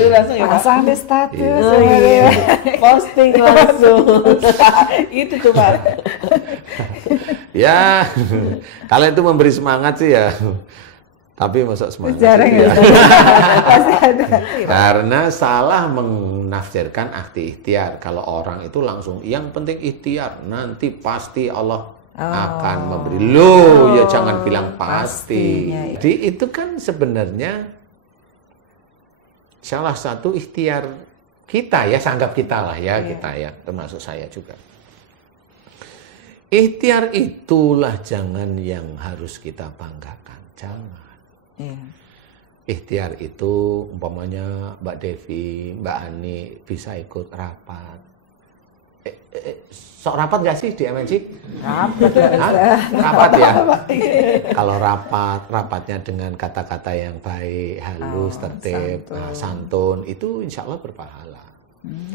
itu langsung ya Pak? Pasang di status. Oh, iya. Posting langsung. Itu tuh Pak. Ya, kalian itu memberi semangat sih ya. Tapi masuk semangat Jarang sih, ya. Pasti ada. Karena salah menafsirkan akti ikhtiar. Kalau orang itu langsung yang penting ikhtiar, nanti pasti Allah akan memberi. Loh, ya jangan bilang pasti. pastinya, ya. Jadi itu kan sebenarnya salah satu ikhtiar kita ya, sanggap kita lah ya, kita ya, termasuk saya juga. Ikhtiar itulah jangan yang harus kita banggakan, jangan. Iya. Ikhtiar itu umpamanya Mbak Devi, Mbak Ani bisa ikut rapat. Sok rapat gak sih di MNC? Rapat. Rapat ya. Kalau rapatnya dengan kata-kata yang baik, halus, tertib, santun, itu insya Allah berpahala.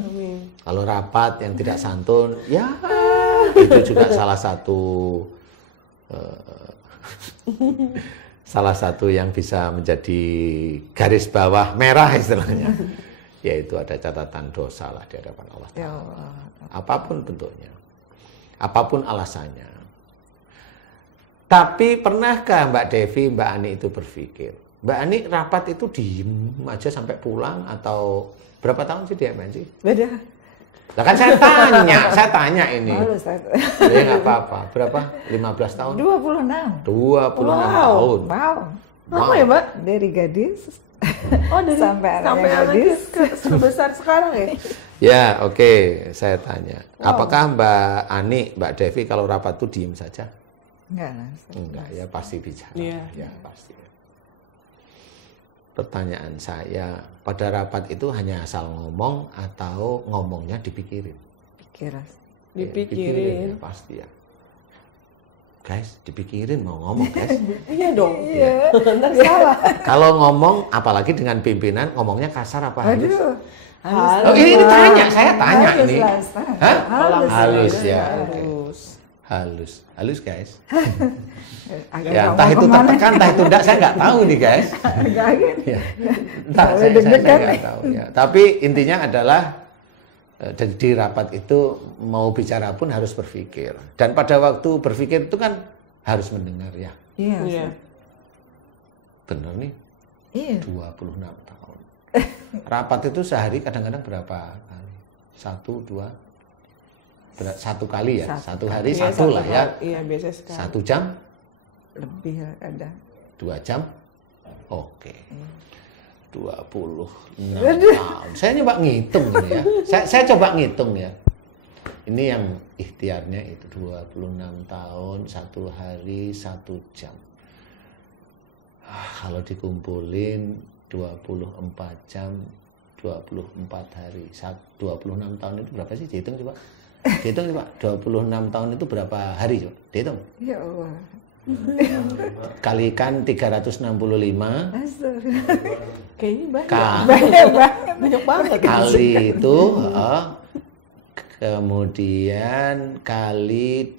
Amin. Kalau rapat yang tidak santun, ya itu juga salah satu yang bisa menjadi garis bawah merah istilahnya, yaitu ada catatan dosa lah di hadapan Allah Ta'ala. Apapun bentuknya, apapun alasannya. Tapi pernahkah Mbak Devi, Mbak Ani itu berpikir, Mbak Ani rapat itu diem aja sampai pulang atau berapa tahun sih di MNC? Beda. Lah kan saya tanya ini. Ya nggak apa-apa. Berapa? 15 tahun? 26. 26 tahun. Wow. Lama ya Mbak? Dari gadis Oh dari sampai anaknya gadis. sebesar sekarang ya? Ya oke, saya tanya. Apakah Mbak Ani, Mbak Devi kalau rapat tuh diem saja? Enggak. Enggak ya, pasti bicara. Iya. Ya pasti. Pertanyaan saya, pada rapat itu hanya asal ngomong atau ngomongnya dipikirin? Pikiran. Dipikirin. Ya, pasti ya. Guys, dipikirin mau ngomong guys. Iya dong. Iya. Ntar salah. Kalau ngomong, apalagi dengan pimpinan, ngomongnya kasar apa halus? Aduh. Halus. Oh, ini tanya, saya tanya Halus ini. lah, Hah? Halus ya. Oke. Halus. Halus guys. Agak Ya, ngomong entah itu kemana. tertekan, entah itu enggak, saya nggak tahu nih guys. Agak Ya. Entah, Kalau saya deg-degan. nggak tahu ya. Tapi intinya adalah di rapat itu mau bicara pun harus berpikir. Dan pada waktu berpikir itu kan harus mendengar ya. Iya. Iya. Bener nih, Iya. 26 tahun. Rapat itu sehari kadang-kadang berapa kali? 1, 2, satu kali ya? Satu hari Iya, satu lah ya. Iya biasa sekali. 1 jam, Lebih ada. 2 jam, oke. 26 Aduh. tahun. Saya nyoba ngitung ini ya. Saya coba ngitung ya. Ini yang ikhtiarnya itu 26 tahun, 1 hari, 1 jam. Kalau dikumpulin 24 jam, 24 hari, 26 tahun itu berapa sih? Dihitung coba. Dihitung coba. 26 tahun itu berapa hari coba? Dihitung. Ya Allah. Kalikan 365 Kayaknya banyak. Banyak banget. Banyak banget. kali itu kemudian kali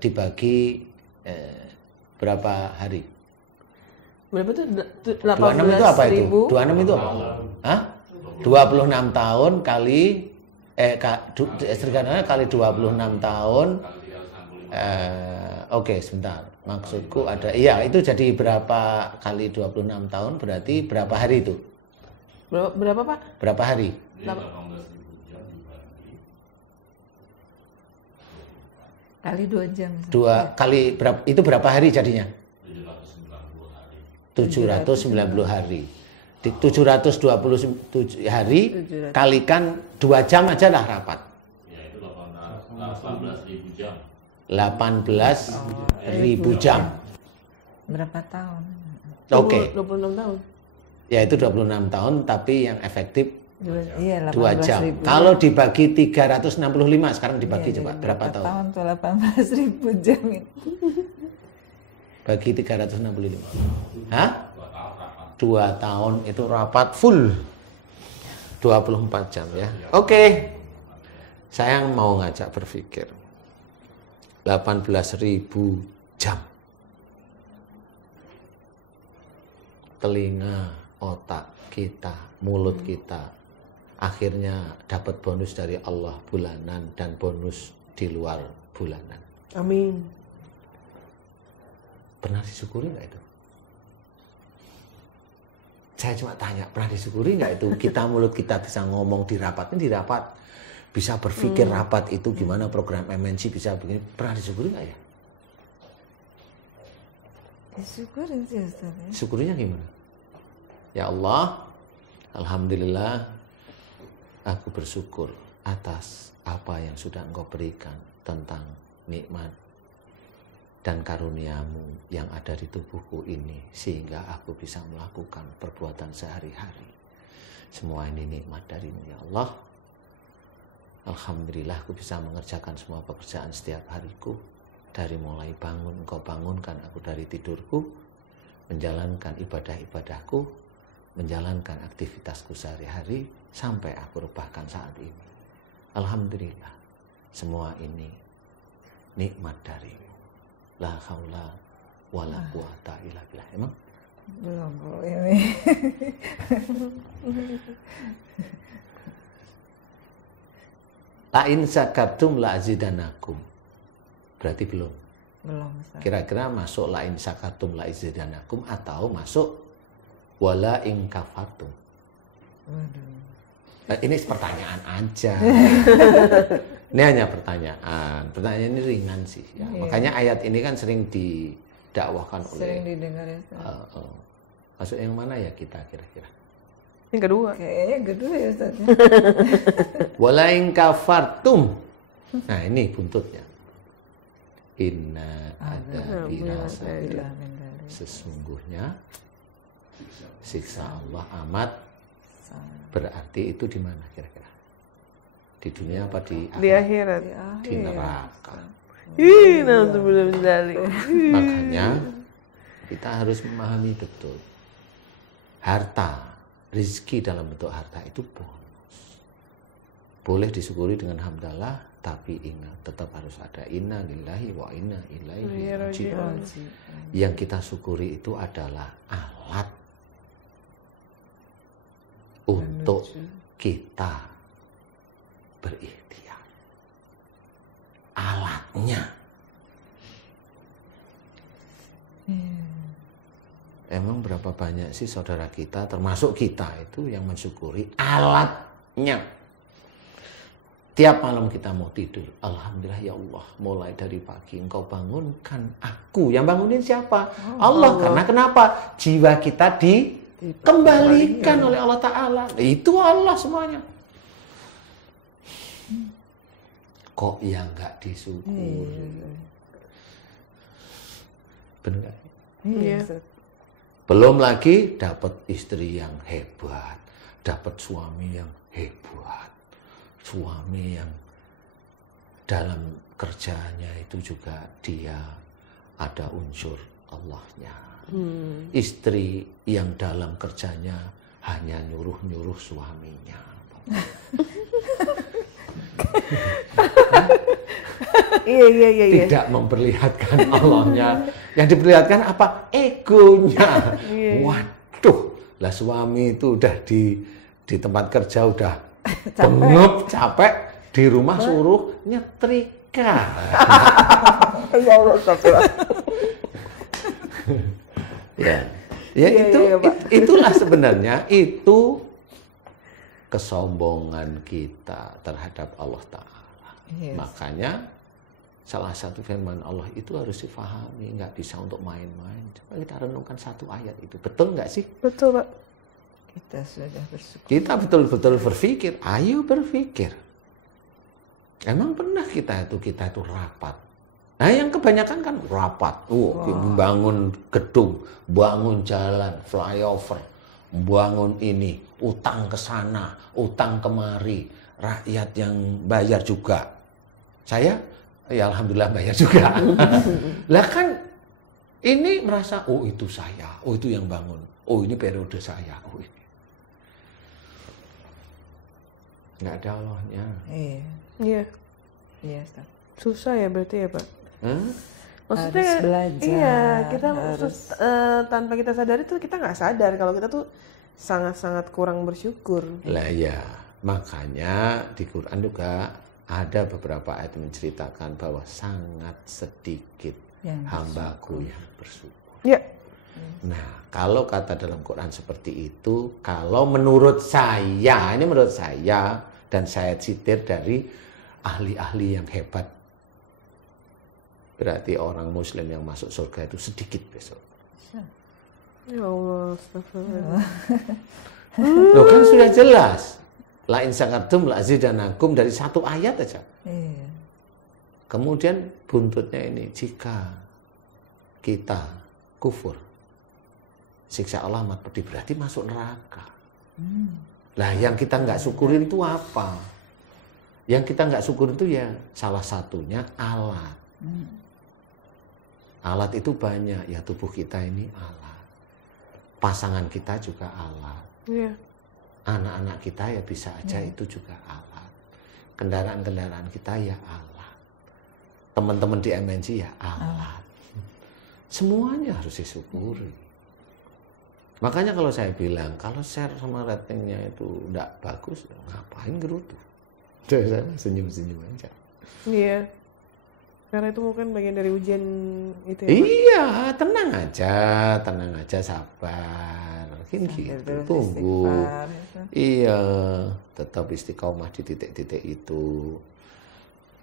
dibagi berapa hari? Berapa tuh? 26 itu apa itu? 26 itu apa? Hah? 26 tahun kali kali 26 tahun. Oke, sebentar. Maksudku ada, iya itu jadi berapa kali 26 tahun berarti berapa hari itu? Berapa Pak? Berapa hari? 18.000 jam dibagi Kali 2 jam. Kali berapa? Itu berapa hari jadinya? 790 hari. 790 hari. Di 727 hari kalikan 2 jam aja lah rapat. Ya itu 18.000 jam. 18.000 jam. Berapa tahun? Oke. 26 tahun. Ya itu 26 tahun tapi yang efektif Iya, 2 jam. 18.000. Kalau dibagi 365 sekarang dibagi Iya, coba jadi berapa tahun? Tahun tuh 18.000 jam itu. Bagi 365. Hah? 2 tahun itu rapat full. 24 jam ya. Oke. Saya mau ngajak berpikir. 18.000 jam. Telinga otak kita, mulut kita, akhirnya dapat bonus dari Allah bulanan dan bonus di luar bulanan. Amin. Pernah disyukuri nggak itu? Saya cuma tanya, pernah disyukuri nggak itu? Kita mulut kita bisa ngomong di rapat, ini di rapat, bisa berpikir rapat itu gimana program MNC bisa begini. Pernah disyukuri nggak ya? Disyukurin sih Ustaz. Ya. Syukurinya gimana? Ya Allah, alhamdulillah, aku bersyukur atas apa yang sudah Engkau berikan tentang nikmat dan karuniamu yang ada di tubuhku ini, sehingga aku bisa melakukan perbuatan sehari-hari. Semua ini nikmat darimu ya Allah. Alhamdulillah aku bisa mengerjakan semua pekerjaan setiap hariku. Dari mulai bangun, Engkau bangunkan aku dari tidurku, menjalankan ibadah-ibadahku, menjalankan aktivitasku sehari-hari, sampai aku rebahkan saat ini. Alhamdulillah, semua ini nikmat darimu. La haula wala quwata illa billah. Emang? Belum ini. La in syakartum la azidanakum. Berarti belum. Belum Ustaz. Kira-kira masuk la in syakartum la azidanakum atau masuk wala in kafartum. Waduh. Ini pertanyaan aja. Ini hanya pertanyaan. Pertanyaan ini ringan sih. Ya. Iya. Makanya ayat ini kan sering didakwahkan Sering oleh. didengar ya Ustaz. Masuk yang mana ya kita kira-kira? Yang kedua. Kayaknya kedua ya Ustaz. Ya. Wala in kafartum. Nah ini buntutnya. Inna ada binasa. Sesungguhnya siksa Allah amat. Berarti itu di mana kira-kira? Di dunia apa di akhirat? Di akhirat. Di neraka. Ih, nanti belum jali. Makanya kita harus memahami betul. Harta, rezeki dalam bentuk harta itu bonus. Boleh disyukuri dengan hamdalah, tapi ingat tetap harus ada inna lillahi wa inna ilaihi raji'un. Yang kita syukuri itu adalah alat untuk kita berikhtiar. Alatnya. Emang berapa banyak sih saudara kita, termasuk kita itu yang mensyukuri alatnya. Tiap malam kita mau tidur, alhamdulillah ya Allah, mulai dari pagi Engkau bangunkan aku. Yang bangunin siapa? Allah. Karena kenapa? Jiwa kita dikembalikan oleh Allah Ta'ala. Itu Allah semuanya. Kok yang nggak disyukuri? Benar nggak? Iya. Belum lagi dapat istri yang hebat, dapat suami yang hebat, suami yang dalam kerjanya itu juga dia ada unsur Allahnya. Istri yang dalam kerjanya hanya nyuruh-nyuruh suaminya. Iya. Tidak memperlihatkan Allahnya. Yang diperlihatkan apa? Egonya. Waduh, lah suami itu udah di tempat kerja udah bengep, capek, di rumah suruh nyetrika. Ya itulah sebenarnya itu kesombongan kita terhadap Allah Ta'ala. Yes. Makanya salah satu firman Allah itu harus difahami, nggak bisa untuk main-main. Coba kita renungkan satu ayat itu, betul nggak sih? Betul Pak. Kita sudah bersyukur. Kita betul-betul berpikir, ayo berpikir. Emang pernah kita itu rapat? Nah yang kebanyakan kan rapat, membangun gedung, bangun jalan, flyover, bangun ini, utang ke sana, utang kemari, rakyat yang bayar juga. Saya, ya alhamdulillah bayar juga. Lah kan ini merasa, oh itu saya, oh itu yang bangun, oh ini periode saya, oh ini. Nggak ada Allahnya. Iya. Iya, Ustaz. Susah ya berarti ya Pak? Maksudnya harus belajar, iya, kita tanpa kita sadari tuh kita nggak sadar kalau kita tuh sangat-sangat kurang bersyukur. Lah ya, makanya di Quran juga ada beberapa ayat menceritakan bahwa sangat sedikit hambaku yang bersyukur. Ya. Nah, kalau kata dalam Quran seperti itu, kalau menurut saya, ini menurut saya, dan saya citir dari ahli-ahli yang hebat, berarti orang Muslim yang masuk surga itu sedikit besok. Ya Allah, astagfirullah. Loh kan sudah jelas. La in syakartum la azidanakum dari satu ayat aja. Iya. Kemudian buntutnya ini, jika kita kufur, siksa Allah amat pedih, berarti masuk neraka. Lah yang kita nggak syukurin itu apa? Yang kita nggak syukurin itu ya salah satunya alat. Alat itu banyak, ya tubuh kita ini alat. Pasangan kita juga alat. Iya. Anak-anak kita ya bisa aja itu juga alat. Kendaraan-kendaraan kita ya alat. Teman-teman di MNC ya alat. Semuanya harus disyukuri. Makanya kalau saya bilang, kalau share sama ratingnya itu enggak bagus, ngapain gerutu? Saya senyum-senyum aja. Iya. Karena itu mungkin bagian dari ujian itu ya. Iya, tenang aja, sabar. Mungkin gitu, tunggu. Iya, tetap istiqomah di titik-titik itu.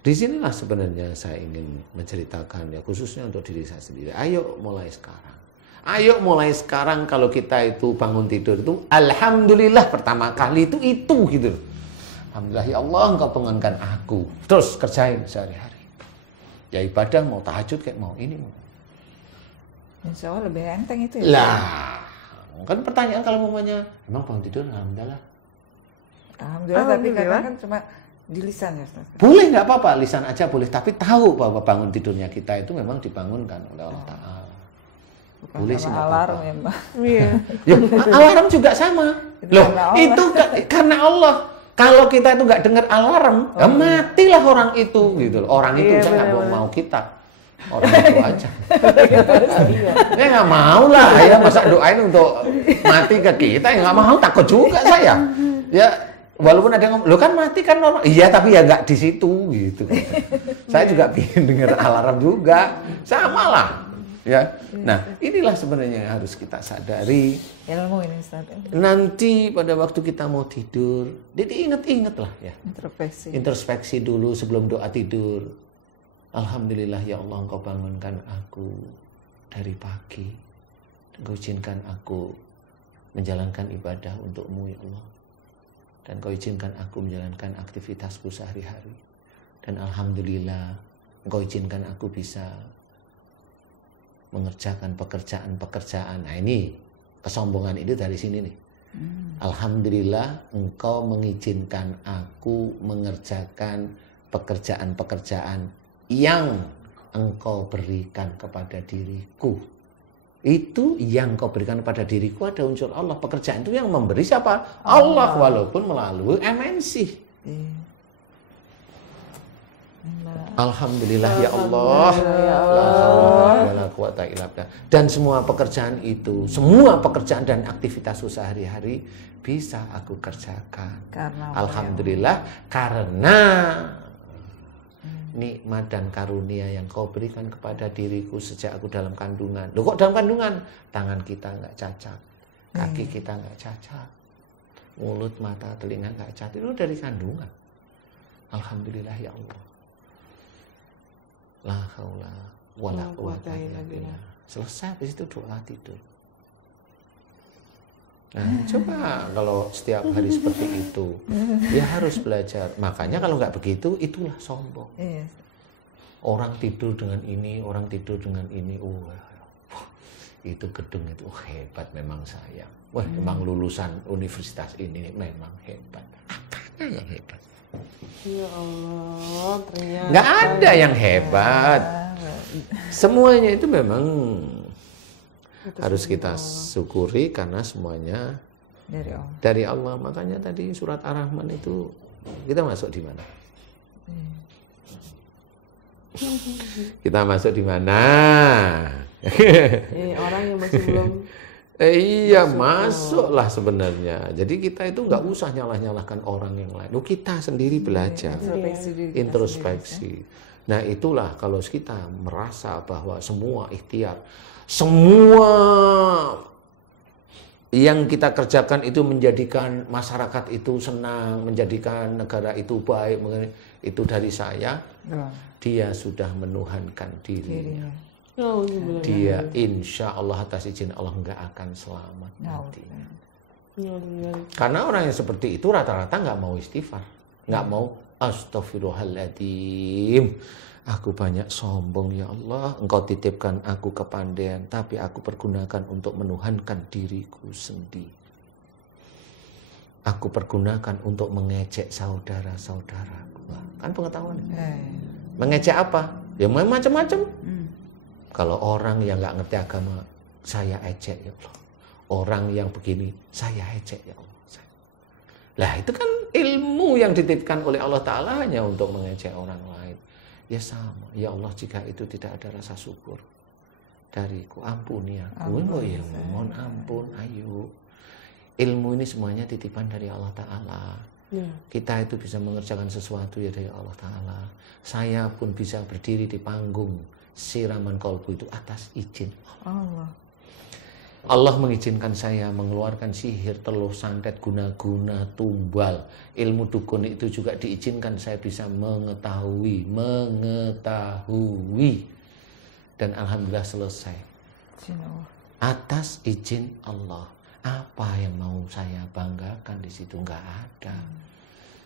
Di sinilah sebenarnya saya ingin menceritakan ya, khususnya untuk diri saya sendiri. Ayo mulai sekarang. Ayo mulai sekarang kalau kita itu bangun tidur itu, alhamdulillah pertama kali itu gitu. Alhamdulillah ya Allah engkau bangunkan aku. Terus kerjain sehari-hari. Ya ibadah mau tahajud kayak mau ini mau. Insya Allah lebih enteng itu ya. Lah, kan pertanyaan kalau mamanya, emang bangun tidur alhamdulillah. Alhamdulillah, tapi kadang kan cuma di lisan ya Ustaz. Boleh nggak apa-apa, lisan aja boleh, tapi tahu bahwa bangun tidurnya kita itu memang dibangunkan oleh Allah Ta'ala. Bukan Boleh sih nggak alarm apa-apa. ya Mbak. Iya. Ya, alarm juga sama. Loh, karena Allah. itu karena Allah. Kalau kita itu nggak dengar alarm, ya matilah orang itu gitu loh. Orang itu Iya, saya nggak benar-benar. mau kita. Orang itu aja. Ya nggak mau lah ya, masa doain untuk mati ke kita, ya nggak mau, takut juga saya. Ya walaupun ada yang ngomong, lo kan mati kan normal. Iya tapi ya nggak di situ gitu. Saya juga ingin dengar alarm juga, sama lah. Ya, nah inilah sebenarnya yang harus kita sadari. Ilmu ini Ustaz. Nanti pada waktu kita mau tidur, jadi ingat-ingat lah ya. Introspeksi. Introspeksi dulu sebelum doa tidur. Alhamdulillah ya Allah engkau bangunkan aku dari pagi. Engkau izinkan aku menjalankan ibadah untukmu ya Allah. Dan engkau izinkan aku menjalankan aktivitasku sehari-hari. Dan alhamdulillah engkau izinkan aku bisa mengerjakan pekerjaan-pekerjaan. Nah ini kesombongan itu dari sini nih. Alhamdulillah engkau mengizinkan aku mengerjakan pekerjaan-pekerjaan yang engkau berikan kepada diriku. Itu yang engkau berikan kepada diriku ada unsur Allah. Pekerjaan itu yang memberi siapa? Allah, walaupun melalui MNC. Alhamdulillah ya Allah. La haula wala quwata illa billah. Dan semua pekerjaan itu, semua pekerjaan dan aktivitas sehari-hari bisa aku kerjakan. Karena Alhamdulillah karena nikmat dan karunia yang kau berikan kepada diriku sejak aku dalam kandungan. Loh kok dalam kandungan? Tangan kita nggak cacat, kaki kita nggak cacat, mulut, mata, telinga nggak cacat. Itu dari kandungan. Alhamdulillah ya Allah. La haula wala quwata illa billah. Selesai habis itu doa tidur. Nah, coba kalau setiap hari seperti itu, ya harus belajar. Makanya kalau nggak begitu, itulah sombong. Iya. Orang tidur dengan ini, orang tidur dengan ini. Itu gedung itu hebat memang saya. Wah, memang lulusan universitas ini memang hebat. Apanya yang hebat? Ya Allah, ternyata. Nggak ada yang hebat. Semuanya itu memang harus kita syukuri karena semuanya dari Allah. Makanya tadi surat Ar-Rahman itu kita masuk di mana? Kita masuk di mana? Orang yang masih belum Iya, masuklah sebenarnya. Jadi kita itu nggak usah nyalah-nyalahkan orang yang lain. Kita sendiri belajar, introspeksi. Nah itulah kalau kita merasa bahwa semua ikhtiar, semua yang kita kerjakan itu menjadikan masyarakat itu senang, menjadikan negara itu baik, itu dari saya, dia sudah menuhankan dirinya. Dia insya Allah atas izin Allah nggak akan selamat nanti. Karena orang yang seperti itu rata-rata nggak mau istighfar, nggak mau astagfirullahaladzim. Aku banyak sombong ya Allah, Engkau titipkan aku kepandaian, tapi aku pergunakan untuk menuhankan diriku sendiri. Aku pergunakan untuk mengejek saudara-saudaraku. Kan pengetahuan. Mengejek apa? Ya macam-macam. Kalau orang yang nggak ngerti agama, saya ejek ya Allah. Orang yang begini, saya ejek ya Allah. Lah itu kan ilmu yang dititipkan oleh Allah Ta'ala hanya untuk mengejek orang lain. Ya sama, ya Allah jika itu tidak ada rasa syukur dariku, ampuni aku. Oh ya mohon ampun, ayo. Ilmu ini semuanya titipan dari Allah Ta'ala. Kita itu bisa mengerjakan sesuatu ya dari Allah Ta'ala. Saya pun bisa berdiri di panggung siraman kolbu itu atas izin Allah. Allah mengizinkan saya mengeluarkan sihir, teluh, santet, guna-guna, tumbal. Ilmu dukun itu juga diizinkan saya bisa mengetahui. Dan alhamdulillah selesai. Atas izin Allah. Apa yang mau saya banggakan di situ? Nggak ada.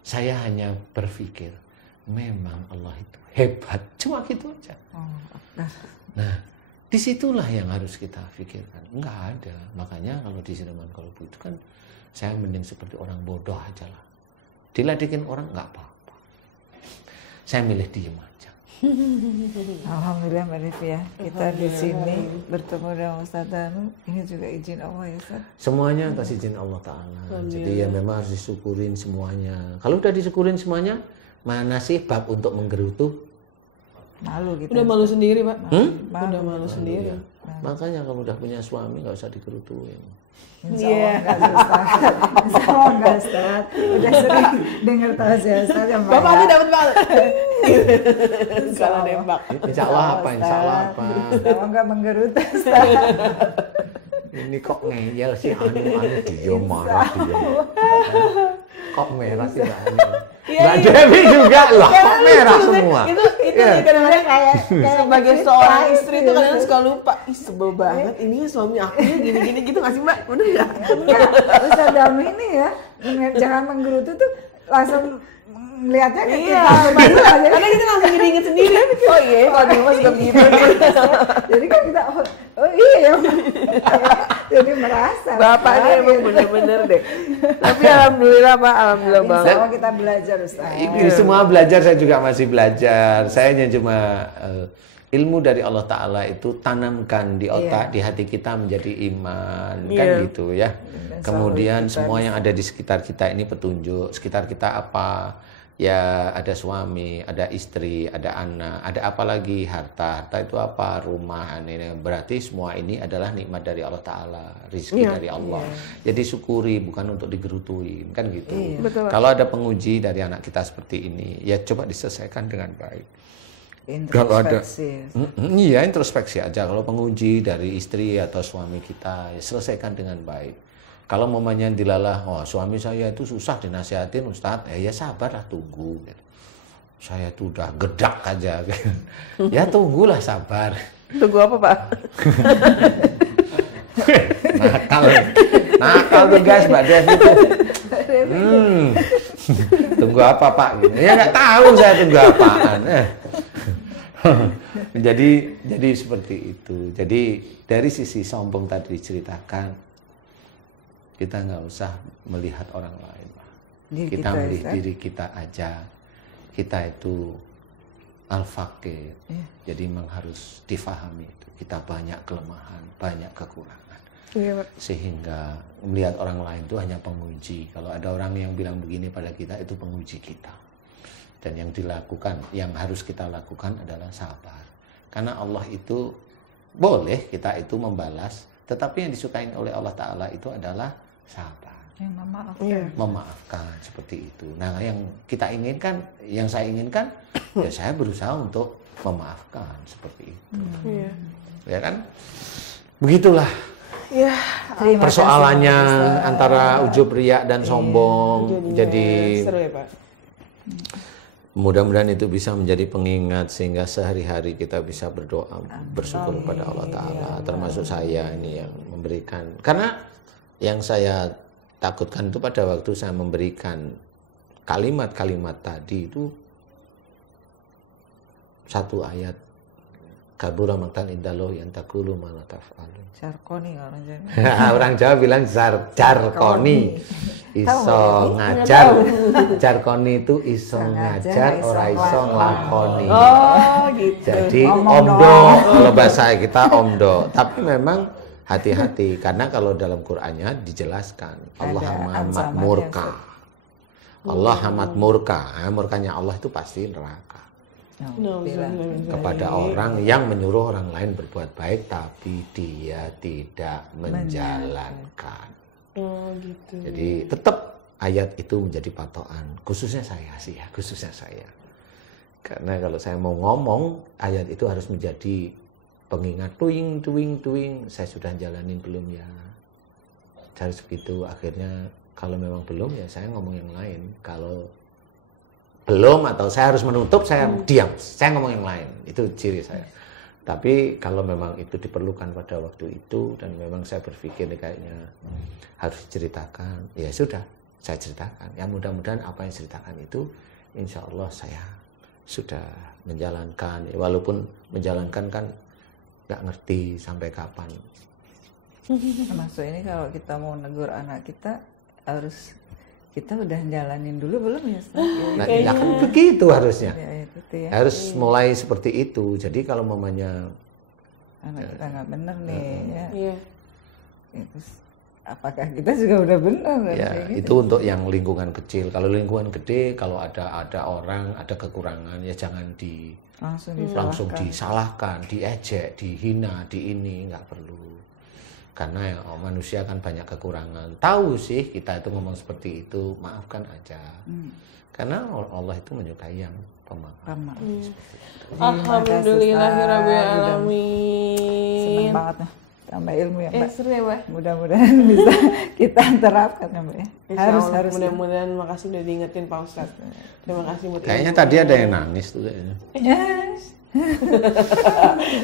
Saya hanya berpikir, memang Allah itu hebat. Cuma gitu aja. Nah, disitulah yang harus kita pikirkan. Enggak ada. Makanya kalau di siraman kolbu itu kan saya mending seperti orang bodoh aja lah. Diledekin orang nggak apa-apa. Saya milih diem aja. Alhamdulillah Mbak Devi ya. Kita di sini bertemu dengan Ustaz Danu. Ini juga izin Allah ya Ustaz. Semuanya atas izin Allah Ta'ala. Jadi ya memang harus disyukurin semuanya. Kalau udah disyukurin semuanya, mana sih bab untuk menggerutu? Malu gitu. Udah malu sendiri Pak. Udah malu sendiri. Makanya kalau udah punya suami nggak usah digerutuin. Insya Allah enggak Ustaz. Udah sering dengar tausiah Ustaz yang Bapak tuh dapat banget. Salah nembak. Insya Allah apa? Insya Allah apa? Insya Allah enggak menggerutu Ustaz. Ini kok ngeyel sih anu dia marah dia. Kok merah sih Mbak Devi juga loh, kok merah semua. Itu kadang-kadang kayak sebagai seorang istri itu kadang-kadang suka lupa. Ih sebel banget, ini suami aku ya gini-gini gitu nggak sih Mbak? Bener nggak? Ustaz Danu ini ya, jangan menggerutu tuh langsung melihatnya kayak iya, karena kita langsung jadi inget sendiri. Oh iya, kalau di rumah suka begitu. Jadi kan kita, oh iya, jadi merasa. Bapaknya emang bener-bener deh. Tapi alhamdulillah Pak, alhamdulillah banget. Insya Allah kita belajar Ustaz. Semua belajar, saya juga masih belajar. Saya hanya cuma ilmu dari Allah Ta'ala itu tanamkan di otak, di hati kita menjadi iman. Kan gitu ya. Kemudian semua yang ada di sekitar kita ini petunjuk. Sekitar kita apa? Ya ada suami, ada istri, ada anak, ada apa lagi? Harta. Harta itu apa? Rumah. Ini. Berarti semua ini adalah nikmat dari Allah Ta'ala. Rizki dari Allah. Jadi syukuri, bukan untuk digerutuin. Kan gitu. Kalau ada penguji dari anak kita seperti ini, ya coba diselesaikan dengan baik. Kalau ada, iya introspeksi aja. Kalau penguji dari istri atau suami kita, ya selesaikan dengan baik. Kalau mamanya dilalah, oh suami saya itu susah dinasihatin Ustadz, ya sabarlah tunggu. Saya tuh udah gedak aja. Ya tunggulah sabar. Tunggu apa Pak? Nakal tuh guys Mbak Devi itu. Tunggu apa Pak? Ya nggak tahu saya tunggu apaan. Jadi seperti itu. Jadi dari sisi sombong tadi diceritakan, kita nggak usah melihat orang lain. Kita melihat diri kita aja. Kita itu al-faqir. Jadi memang harus difahami itu. Kita banyak kelemahan, banyak kekurangan. Sehingga melihat orang lain itu hanya penguji. Kalau ada orang yang bilang begini pada kita, itu penguji kita. Dan yang dilakukan, yang harus kita lakukan adalah sabar. Karena Allah itu boleh kita itu membalas Tetapi yang disukai oleh Allah Ta'ala itu adalah sabar. Yang memaafkan. Iya. Memaafkan seperti itu. Nah, yang kita inginkan, yang saya inginkan, ya saya berusaha untuk memaafkan seperti itu. Iya. Ya kan? Begitulah Ya, Terima persoalannya kasih, Pak Ustaz. antara ujub, riya dan sombong. Jadi seru ya Pak. mudah-mudahan itu bisa menjadi pengingat sehingga sehari-hari kita bisa berdoa, bersyukur kepada Allah Ta'ala. Termasuk saya ini yang memberikan. Karena yang saya takutkan itu pada waktu saya memberikan kalimat-kalimat tadi itu satu ayat. Kabura maktan indallah yang takulu mana taf'alu. Jarkoni orang Jawa. Orang Jawa bilang jarkoni. Iso ngajar. Jarkoni itu iso ngajar, ora iso nglakoni. Oh gitu. Jadi Ngomong omdo, kalau bahasa kita omdo. Tapi memang hati-hati karena kalau dalam Qur'annya dijelaskan Allah Ada amat ancaman murka. Allah amat murka. Murkanya Allah itu pasti neraka. Kepada orang yang menyuruh orang lain berbuat baik tapi dia tidak menjalankan. Oh gitu. Jadi tetap ayat itu menjadi patokan, khususnya saya sih ya, khususnya saya. Karena kalau saya mau ngomong, ayat itu harus menjadi pengingat, tuing, saya sudah jalanin belum ya? Harus begitu, akhirnya kalau memang belum ya saya ngomong yang lain. Kalau belum atau saya harus menutup, saya diam, saya ngomong yang lain. Itu ciri saya. Tapi kalau memang itu diperlukan pada waktu itu dan memang saya berpikir kayaknya harus diceritakan, ya sudah, saya ceritakan. Ya mudah-mudahan apa yang ceritakan itu insya Allah saya sudah menjalankan. Ya, walaupun menjalankan kan nggak ngerti sampai kapan. Maksud ini kalau kita mau negur anak kita harus kita udah jalanin dulu belum ya? Nah, ya kan begitu harusnya. Ya, itu ya. Harus mulai seperti itu. Jadi kalau mamanya Anak kita nggak bener nih ya. Iya. Itu, apakah kita juga udah benar? ya Kayak itu untuk yang lingkungan kecil. Kalau lingkungan gede, kalau ada orang ada kekurangan ya jangan langsung disalahkan, diejek, dihina, di ini nggak perlu. Karena ya, manusia kan banyak kekurangan. Tahu sih kita itu ngomong seperti itu, maafkan aja. Karena Allah itu menyukai yang pemaaf. Alhamdulillahirrahmanirrahim. Senang banget nih. Tambah ilmu ya Mbak. Seru ya Mbak. Mudah-mudahan bisa kita terapkan ya Mbak ya. Harus. Mudah-mudahan makasih udah diingetin Pak Ustadz. Terima kasih buat Kayaknya tadi ada yang nangis tuh kayaknya.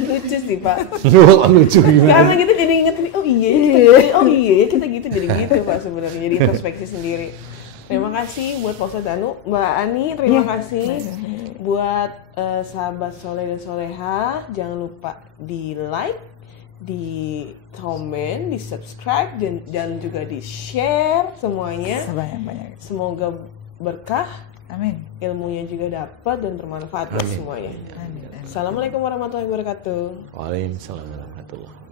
lucu sih Pak. Lucu gimana? Karena kita jadi ingetin, oh iya ya kita gitu jadi gitu Pak sebenarnya, jadi introspeksi sendiri. Terima kasih buat Pak Ustadz Danu, Mbak Ani, terima kasih buat sahabat soleh dan soleha. Jangan lupa di like, di komen, di subscribe dan juga di share semuanya. Sebanyak-banyak. Semoga berkah. Amin. Ilmunya juga dapat dan bermanfaat buat semuanya. Amin. Assalamualaikum warahmatullahi wabarakatuh. Waalaikumsalam warahmatullahi wabarakatuh.